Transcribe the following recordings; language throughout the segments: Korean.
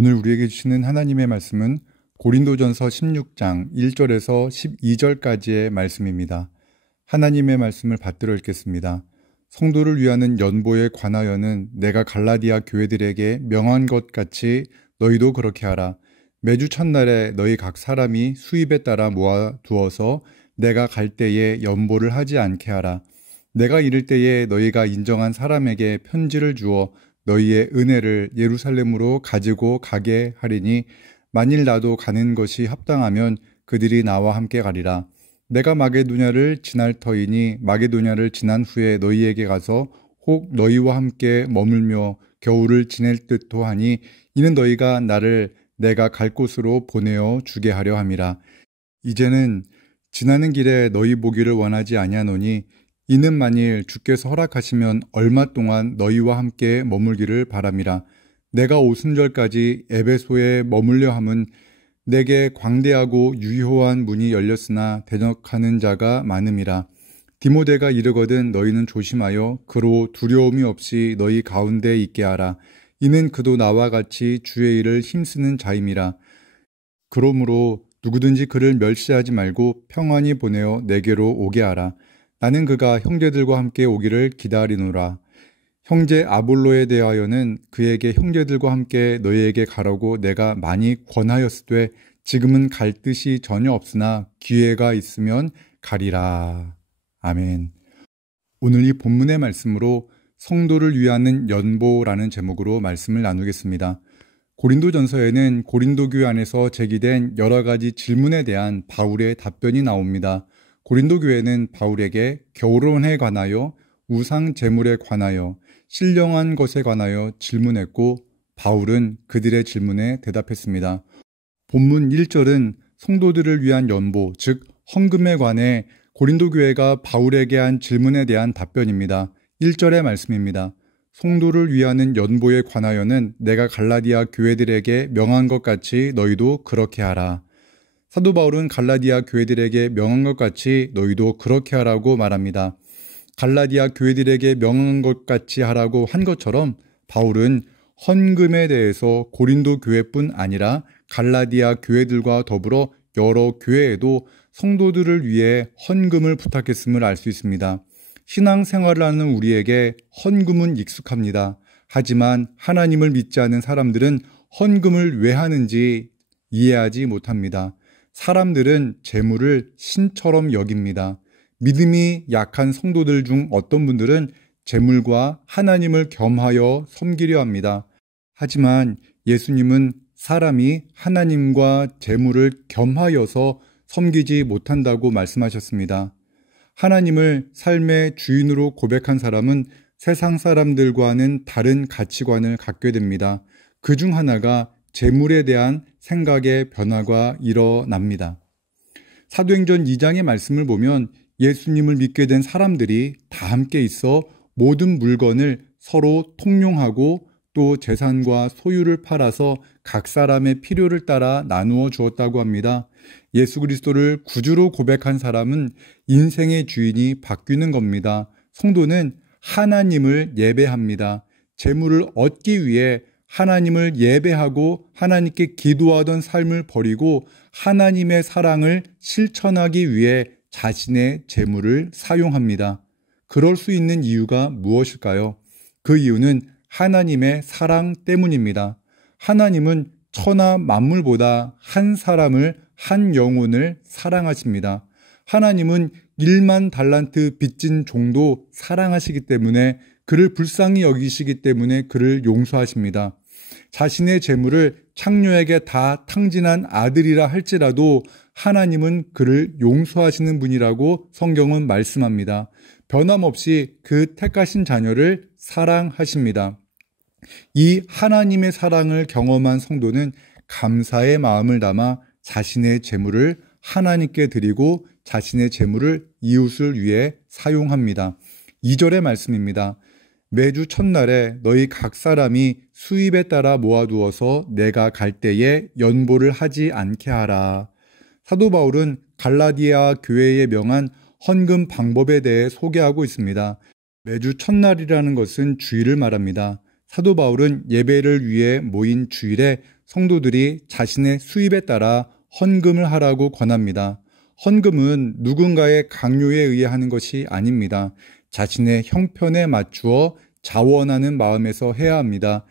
오늘 우리에게 주시는 하나님의 말씀은 고린도전서 16장 1절에서 12절까지의 말씀입니다. 하나님의 말씀을 받들어 읽겠습니다. 성도를 위하는 연보에 관하여는 내가 갈라디아 교회들에게 명한 것 같이 너희도 그렇게 하라. 매주 첫날에 너희 각 사람이 수입에 따라 모아두어서 내가 갈 때에 연보를 하지 않게 하라. 내가 이를 때에 너희가 인정한 사람에게 편지를 주어 너희의 은혜를 예루살렘으로 가지고 가게 하리니 만일 나도 가는 것이 합당하면 그들이 나와 함께 가리라. 내가 마게도냐를 지날 터이니 마게도냐를 지난 후에 너희에게 가서 혹 너희와 함께 머물며 겨울을 지낼 듯도 하니 이는 너희가 나를 내가 갈 곳으로 보내어 주게 하려 함이라. 이제는 지나는 길에 너희 보기를 원하지 아니하노니 이는 만일 주께서 허락하시면 얼마 동안 너희와 함께 머물기를 바람이라. 내가 오순절까지 에베소에 머물려 함은 내게 광대하고 유효한 문이 열렸으나 대적하는 자가 많음이라. 디모데가 이르거든 너희는 조심하여 그로 두려움이 없이 너희 가운데 있게 하라. 이는 그도 나와 같이 주의 일을 힘쓰는 자임이라. 그러므로 누구든지 그를 멸시하지 말고 평안히 보내어 내게로 오게 하라. 나는 그가 형제들과 함께 오기를 기다리노라. 형제 아볼로에 대하여는 그에게 형제들과 함께 너희에게 가라고 내가 많이 권하였으되 지금은 갈 뜻이 전혀 없으나 기회가 있으면 가리라. 아멘. 오늘 이 본문의 말씀으로 성도를 위하는 연보라는 제목으로 말씀을 나누겠습니다. 고린도전서에는 고린도 교회 안에서 제기된 여러 가지 질문에 대한 바울의 답변이 나옵니다. 고린도 교회는 바울에게 결혼에 관하여, 우상 제물에 관하여, 신령한 것에 관하여 질문했고 바울은 그들의 질문에 대답했습니다. 본문 1절은 성도들을 위한 연보, 즉 헌금에 관해 고린도 교회가 바울에게 한 질문에 대한 답변입니다. 1절의 말씀입니다. 성도를 위하는 연보에 관하여는 내가 갈라디아 교회들에게 명한 것 같이 너희도 그렇게 하라. 사도 바울은 갈라디아 교회들에게 명한 것 같이 너희도 그렇게 하라고 말합니다. 갈라디아 교회들에게 명한 것 같이 하라고 한 것처럼 바울은 헌금에 대해서 고린도 교회뿐 아니라 갈라디아 교회들과 더불어 여러 교회에도 성도들을 위해 헌금을 부탁했음을 알 수 있습니다. 신앙생활을 하는 우리에게 헌금은 익숙합니다. 하지만 하나님을 믿지 않는 사람들은 헌금을 왜 하는지 이해하지 못합니다. 사람들은 재물을 신처럼 여깁니다. 믿음이 약한 성도들 중 어떤 분들은 재물과 하나님을 겸하여 섬기려 합니다. 하지만 예수님은 사람이 하나님과 재물을 겸하여서 섬기지 못한다고 말씀하셨습니다. 하나님을 삶의 주인으로 고백한 사람은 세상 사람들과는 다른 가치관을 갖게 됩니다. 그 중 하나가 재물에 대한 생각의 변화가 일어납니다. 사도행전 2장의 말씀을 보면 예수님을 믿게 된 사람들이 다 함께 있어 모든 물건을 서로 통용하고 또 재산과 소유를 팔아서 각 사람의 필요를 따라 나누어 주었다고 합니다. 예수 그리스도를 구주로 고백한 사람은 인생의 주인이 바뀌는 겁니다. 성도는 하나님을 예배합니다. 재물을 얻기 위해 하나님을 예배하고 하나님께 기도하던 삶을 버리고 하나님의 사랑을 실천하기 위해 자신의 재물을 사용합니다. 그럴 수 있는 이유가 무엇일까요? 그 이유는 하나님의 사랑 때문입니다. 하나님은 천하 만물보다 한 사람을, 한 영혼을 사랑하십니다. 하나님은 1만 달란트 빚진 종도 사랑하시기 때문에 그를 불쌍히 여기시기 때문에 그를 용서하십니다. 자신의 재물을 창녀에게 다 탕진한 아들이라 할지라도 하나님은 그를 용서하시는 분이라고 성경은 말씀합니다. 변함없이 그 택하신 자녀를 사랑하십니다. 이 하나님의 사랑을 경험한 성도는 감사의 마음을 담아 자신의 재물을 하나님께 드리고 자신의 재물을 이웃을 위해 사용합니다. 2절의 말씀입니다. 매주 첫날에 너희 각 사람이 수입에 따라 모아두어서 내가 갈 때에 연보를 하지 않게 하라. 사도 바울은 갈라디아 교회에 명한 헌금 방법에 대해 소개하고 있습니다. 매주 첫날이라는 것은 주일을 말합니다. 사도 바울은 예배를 위해 모인 주일에 성도들이 자신의 수입에 따라 헌금을 하라고 권합니다. 헌금은 누군가의 강요에 의해 하는 것이 아닙니다. 자신의 형편에 맞추어 자원하는 마음에서 해야 합니다.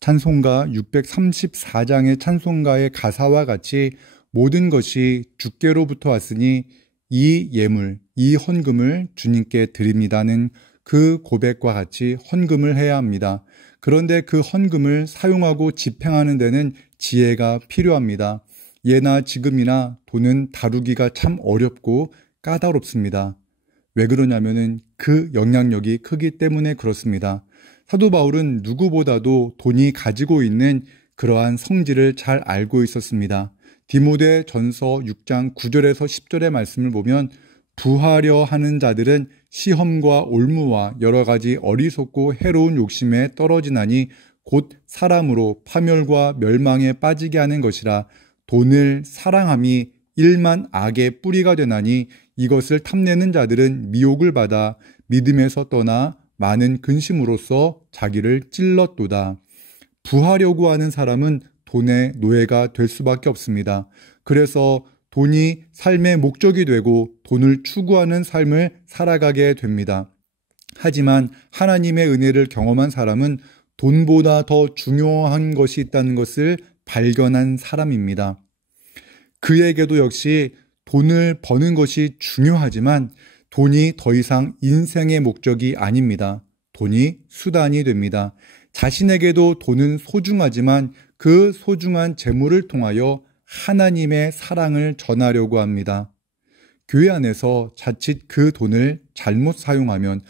찬송가 634장의 찬송가의 가사와 같이 모든 것이 주께로부터 왔으니 이 예물, 이 헌금을 주님께 드립니다는 그 고백과 같이 헌금을 해야 합니다. 그런데 그 헌금을 사용하고 집행하는 데는 지혜가 필요합니다. 예나 지금이나 돈은 다루기가 참 어렵고 까다롭습니다. 왜 그러냐면은 그 영향력이 크기 때문에 그렇습니다. 사도 바울은 누구보다도 돈이 가지고 있는 그러한 성질을 잘 알고 있었습니다. 디모데 전서 6장 9절에서 10절의 말씀을 보면 부하려 하는 자들은 시험과 올무와 여러 가지 어리석고 해로운 욕심에 떨어지나니 곧 사람으로 파멸과 멸망에 빠지게 하는 것이라. 돈을 사랑함이 일만 악의 뿌리가 되나니 이것을 탐내는 자들은 미혹을 받아 믿음에서 떠나 많은 근심으로써 자기를 찔렀도다. 부하려고 하는 사람은 돈의 노예가 될 수밖에 없습니다. 그래서 돈이 삶의 목적이 되고 돈을 추구하는 삶을 살아가게 됩니다. 하지만 하나님의 은혜를 경험한 사람은 돈보다 더 중요한 것이 있다는 것을 발견한 사람입니다. 그에게도 역시 돈을 버는 것이 중요하지만 돈이 더 이상 인생의 목적이 아닙니다. 돈이 수단이 됩니다. 자신에게도 돈은 소중하지만 그 소중한 재물을 통하여 하나님의 사랑을 전하려고 합니다. 교회 안에서 자칫 그 돈을 잘못 사용하면,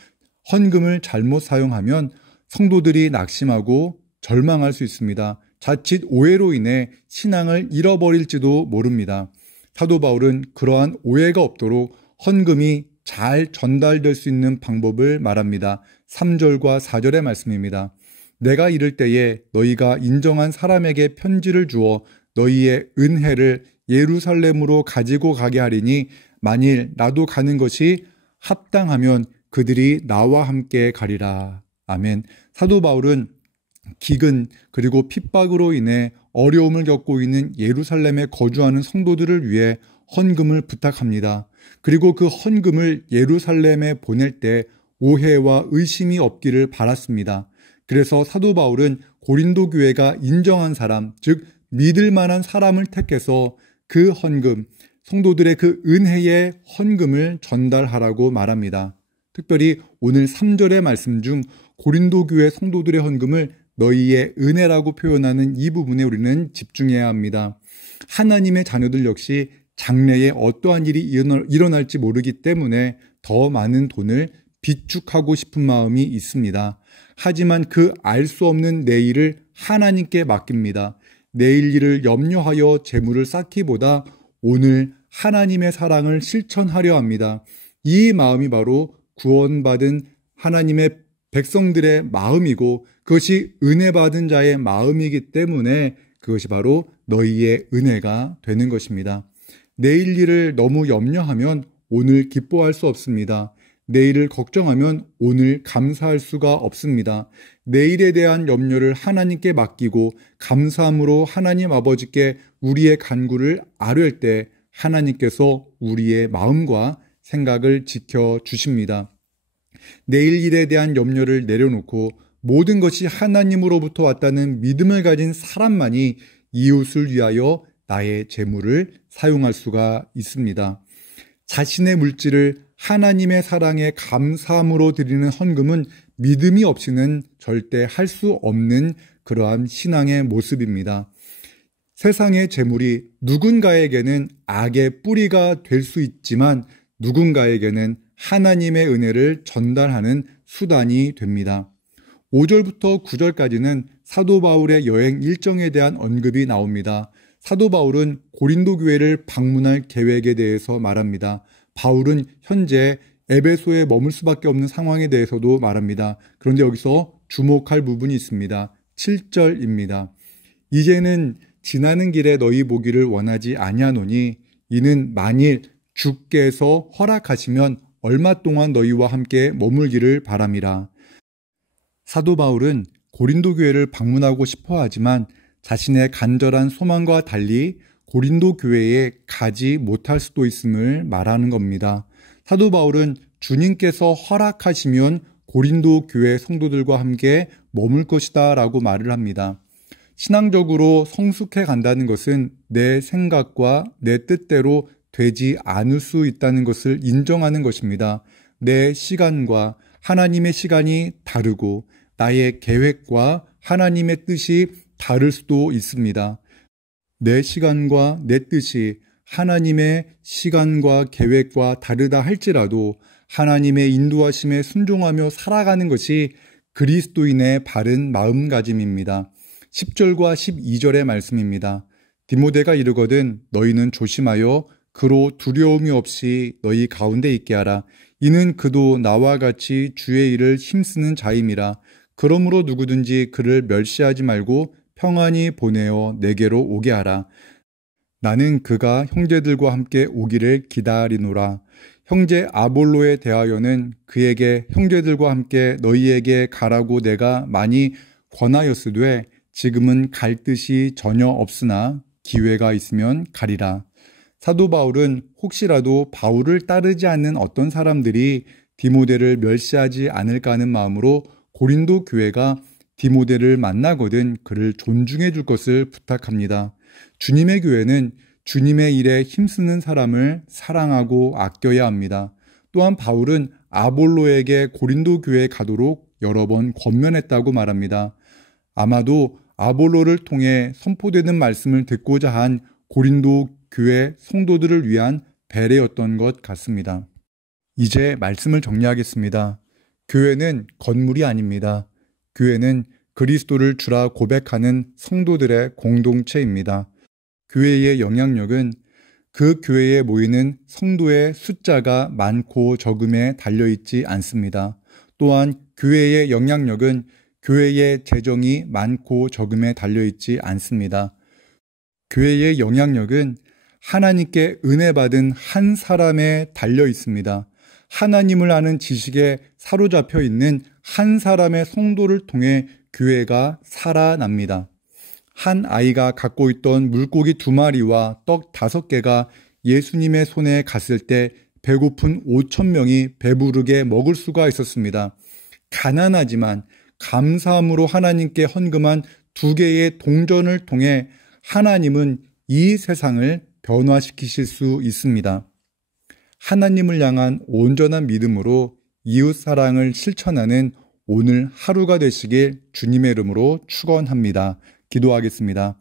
헌금을 잘못 사용하면 성도들이 낙심하고 절망할 수 있습니다. 자칫 오해로 인해 신앙을 잃어버릴지도 모릅니다. 사도 바울은 그러한 오해가 없도록 헌금이 잘 전달될 수 있는 방법을 말합니다. 3절과 4절의 말씀입니다. 내가 이를 때에 너희가 인정한 사람에게 편지를 주어 너희의 은혜를 예루살렘으로 가지고 가게 하리니 만일 나도 가는 것이 합당하면 그들이 나와 함께 가리라. 아멘. 사도 바울은 기근 그리고 핍박으로 인해 어려움을 겪고 있는 예루살렘에 거주하는 성도들을 위해 헌금을 부탁합니다. 그리고 그 헌금을 예루살렘에 보낼 때 오해와 의심이 없기를 바랐습니다. 그래서 사도 바울은 고린도 교회가 인정한 사람, 즉 믿을 만한 사람을 택해서 그 헌금, 성도들의 그 은혜의 헌금을 전달하라고 말합니다. 특별히 오늘 3절의 말씀 중 고린도 교회 성도들의 헌금을 너희의 은혜라고 표현하는 이 부분에 우리는 집중해야 합니다. 하나님의 자녀들 역시 장래에 어떠한 일이 일어날지 모르기 때문에 더 많은 돈을 비축하고 싶은 마음이 있습니다. 하지만 그 알 수 없는 내일을 하나님께 맡깁니다. 내일 일을 염려하여 재물을 쌓기보다 오늘 하나님의 사랑을 실천하려 합니다. 이 마음이 바로 구원받은 하나님의 백성들의 마음이고 그것이 은혜 받은 자의 마음이기 때문에 그것이 바로 너희의 은혜가 되는 것입니다. 내일 일을 너무 염려하면 오늘 기뻐할 수 없습니다. 내일을 걱정하면 오늘 감사할 수가 없습니다. 내일에 대한 염려를 하나님께 맡기고 감사함으로 하나님 아버지께 우리의 간구를 아뢰을 때 하나님께서 우리의 마음과 생각을 지켜주십니다. 내일 일에 대한 염려를 내려놓고 모든 것이 하나님으로부터 왔다는 믿음을 가진 사람만이 이웃을 위하여 나의 재물을 사용할 수가 있습니다. 자신의 물질을 하나님의 사랑에 감사함으로 드리는 헌금은 믿음이 없이는 절대 할 수 없는 그러한 신앙의 모습입니다. 세상의 재물이 누군가에게는 악의 뿌리가 될 수 있지만 누군가에게는 하나님의 은혜를 전달하는 수단이 됩니다. 5절부터 9절까지는 사도 바울의 여행 일정에 대한 언급이 나옵니다. 사도 바울은 고린도 교회를 방문할 계획에 대해서 말합니다. 바울은 현재 에베소에 머물 수밖에 없는 상황에 대해서도 말합니다. 그런데 여기서 주목할 부분이 있습니다. 7절입니다. 이제는 지나는 길에 너희 보기를 원하지 아니하노니 이는 만일 주께서 허락하시면 얼마 동안 너희와 함께 머물기를 바람이라. 사도 바울은 고린도 교회를 방문하고 싶어 하지만 자신의 간절한 소망과 달리 고린도 교회에 가지 못할 수도 있음을 말하는 겁니다. 사도 바울은 주님께서 허락하시면 고린도 교회 성도들과 함께 머물 것이다 라고 말을 합니다. 신앙적으로 성숙해 간다는 것은 내 생각과 내 뜻대로 되지 않을 수 있다는 것을 인정하는 것입니다. 내 시간과 하나님의 시간이 다르고 나의 계획과 하나님의 뜻이 다를 수도 있습니다. 내 시간과 내 뜻이 하나님의 시간과 계획과 다르다 할지라도 하나님의 인도하심에 순종하며 살아가는 것이 그리스도인의 바른 마음가짐입니다. 10절과 12절의 말씀입니다. 디모데가 이르거든 너희는 조심하여 그로 두려움이 없이 너희 가운데 있게 하라. 이는 그도 나와 같이 주의 일을 힘쓰는 자임이라. 그러므로 누구든지 그를 멸시하지 말고 평안히 보내어 내게로 오게 하라. 나는 그가 형제들과 함께 오기를 기다리노라. 형제 아볼로에 대하여는 그에게 형제들과 함께 너희에게 가라고 내가 많이 권하였으되 지금은 갈 뜻이 전혀 없으나 기회가 있으면 가리라. 사도 바울은 혹시라도 바울을 따르지 않는 어떤 사람들이 디모데를 멸시하지 않을까 하는 마음으로 고린도 교회가 디모데를 만나거든 그를 존중해 줄 것을 부탁합니다. 주님의 교회는 주님의 일에 힘쓰는 사람을 사랑하고 아껴야 합니다. 또한 바울은 아볼로에게 고린도 교회에 가도록 여러 번 권면했다고 말합니다. 아마도 아볼로를 통해 선포되는 말씀을 듣고자 한 고린도 교회 성도들을 위한 배려였던 것 같습니다. 이제 말씀을 정리하겠습니다. 교회는 건물이 아닙니다. 교회는 그리스도를 주라 고백하는 성도들의 공동체입니다. 교회의 영향력은 그 교회에 모이는 성도의 숫자가 많고 적음에 달려있지 않습니다. 또한 교회의 영향력은 교회의 재정이 많고 적음에 달려있지 않습니다. 교회의 영향력은 하나님께 은혜 받은 한 사람에 달려 있습니다. 하나님을 아는 지식에 사로잡혀 있는 한 사람의 성도를 통해 교회가 살아납니다. 한 아이가 갖고 있던 물고기 2마리와 떡 5개가 예수님의 손에 갔을 때 배고픈 5,000명이 배부르게 먹을 수가 있었습니다. 가난하지만 감사함으로 하나님께 헌금한 2개의 동전을 통해 하나님은 이 세상을 변화시키실 수 있습니다. 하나님을 향한 온전한 믿음으로 이웃 사랑을 실천하는 오늘 하루가 되시길 주님의 이름으로 축원합니다. 기도하겠습니다.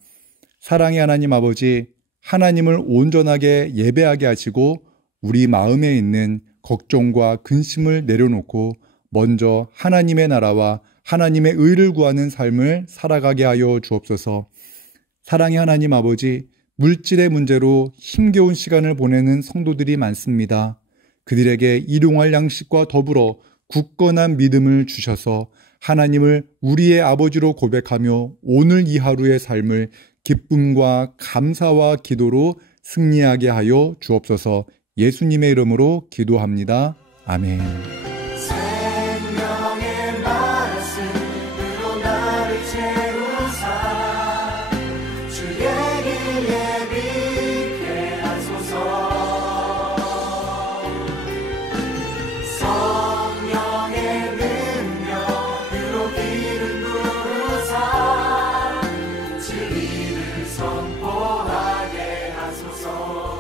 사랑의 하나님 아버지, 하나님을 온전하게 예배하게 하시고 우리 마음에 있는 걱정과 근심을 내려놓고 먼저 하나님의 나라와 하나님의 의를 구하는 삶을 살아가게 하여 주옵소서. 사랑의 하나님 아버지, 물질의 문제로 힘겨운 시간을 보내는 성도들이 많습니다. 그들에게 일용할 양식과 더불어 굳건한 믿음을 주셔서 하나님을 우리의 아버지로 고백하며 오늘 이 하루의 삶을 기쁨과 감사와 기도로 승리하게 하여 주옵소서. 예수님의 이름으로 기도합니다. 아멘. 선포하게 하소서.